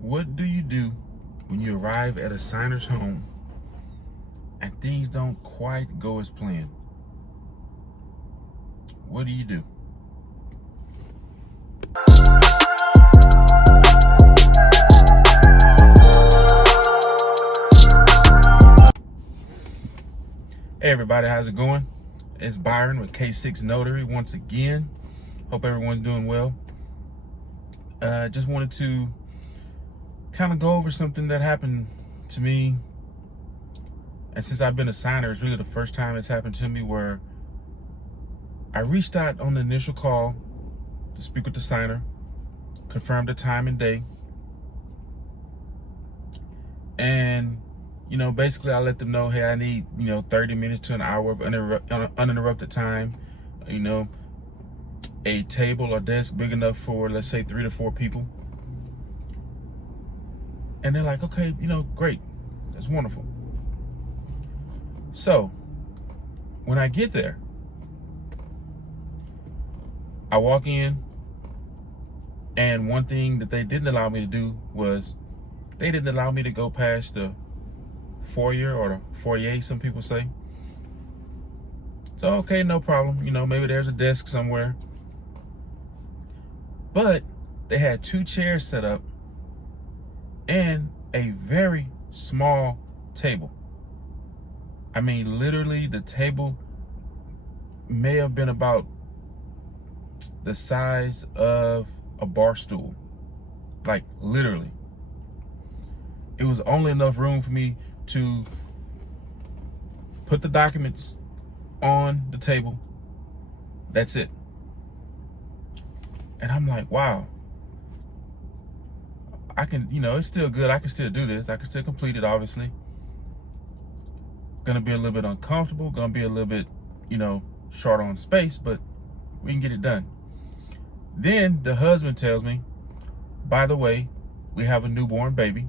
What do you do when you arrive at a signer's home and things don't quite go as planned? What do you do? Hey everybody, how's it going? It's Byron with K6 Notary once again. Hope everyone's doing well. Just wanted to kind of go over something that happened to me. And since I've been a signer, it's really the first time it's happened to me where I reached out on the initial call to speak with the signer, confirmed the time and day. And, basically I let them know, hey, I need, 30 minutes to an hour of uninterrupted time, a table or desk big enough for, let's say, 3 to 4 people. And they're like, okay, great. That's wonderful. So when I get there, I walk in, and one thing that they didn't allow me to do was they didn't allow me to go past the foyer, or the foyer, some people say. So, okay, no problem. Maybe there's a desk somewhere. But they had 2 chairs set up and a very small table. I mean, literally, the table may have been about the size of a bar stool. Like, literally. It was only enough room for me to put the documents on the table. That's it. And I'm like, wow. I can, it's still good. I can still do this. I can still complete it, obviously. Gonna be a little bit uncomfortable. Gonna be a little bit, short on space, but we can get it done. Then the husband tells me, by the way, we have a newborn baby.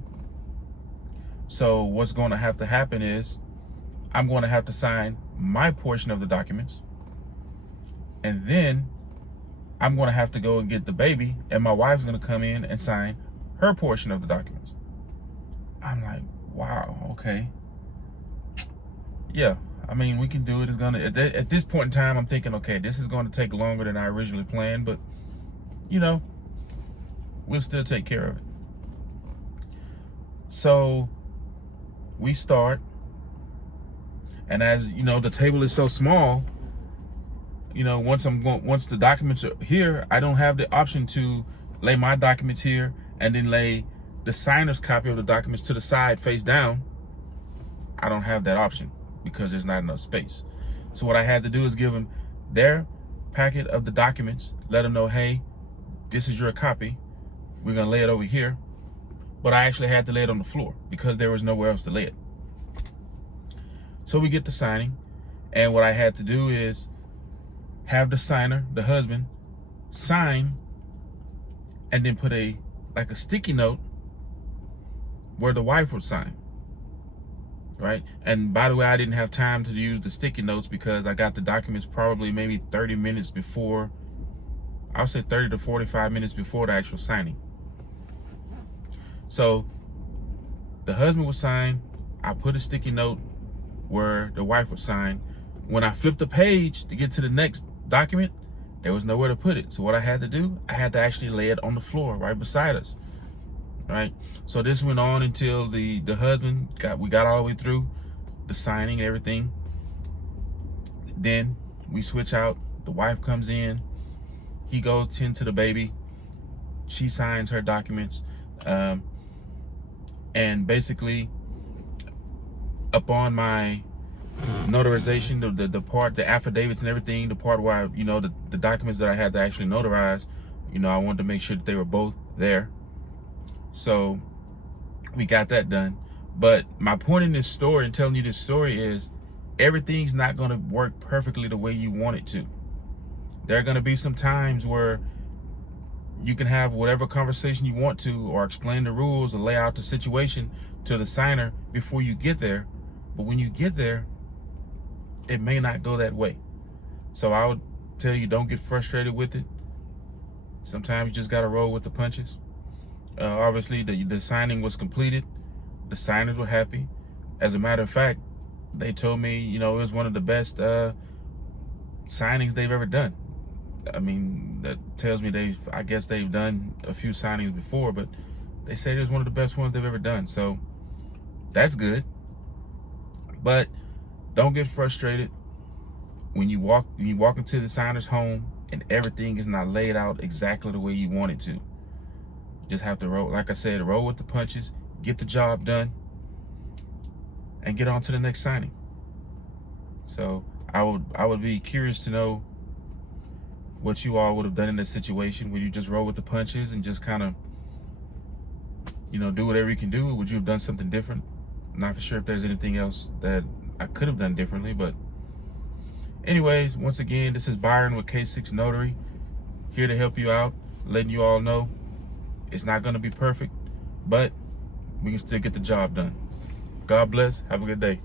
So what's going to have to happen is I'm going to have to sign my portion of the documents. And then I'm going to have to go and get the baby, and my wife's going to come in and sign her portion of the documents. I'm like, wow, okay. Yeah, I mean, we can do it. It's going to, at this point in time, I'm thinking, okay, this is going to take longer than I originally planned, but we'll still take care of it. So we start, and as the table is so small, once the documents are here, I don't have the option to lay my documents here and then lay the signer's copy of the documents to the side face down. I don't have that option because there's not enough space. So what I had to do is give them their packet of the documents, let them know, hey, this is your copy. We're gonna lay it over here. But I actually had to lay it on the floor because there was nowhere else to lay it. So we get to signing, and what I had to do is have the signer, the husband, sign, and then put a sticky note where the wife would sign, right? And by the way, I didn't have time to use the sticky notes because I got the documents probably maybe 30 minutes before, I would say 30 to 45 minutes before the actual signing. So the husband would sign, I put a sticky note where the wife would sign. When I flipped the page to get to the next document, there was nowhere to put it. So what I had to do, I had to actually lay it on the floor right beside us, right? So this went on until the husband we got all the way through the signing and everything. Then we switch out, the wife comes in, he goes tend to the baby, she signs her documents, and basically, upon my notarization, the affidavits and everything, the part where the documents that I had to actually notarize, I wanted to make sure that they were both there. So we got that done. But my point in this story and telling you this story is everything's not going to work perfectly the way you want it to. There are going to be some times where you can have whatever conversation you want to, or explain the rules or lay out the situation to the signer before you get there. But when you get there, it may not go that way. So I would tell you, don't get frustrated with it. Sometimes you just got to roll with the punches. Obviously, the signing was completed. The signers were happy. As a matter of fact, they told me, you know, it was one of the best signings they've ever done. I mean, that tells me I guess they've done a few signings before, but they say it was one of the best ones they've ever done. So that's good. But don't get frustrated when you walk into the signer's home and everything is not laid out exactly the way you want it to. You just have to roll, like I said, roll with the punches, get the job done, and get on to the next signing. So I would be curious to know what you all would have done in this situation. Would you just roll with the punches and just kind of, you know, do whatever you can do? Or would you have done something different? I'm not for sure if there's anything else that I could have done differently, but anyways, once again, this is Byron with K6 Notary, here to help you out, letting you all know it's not going to be perfect, but we can still get the job done. God bless. Have a good day.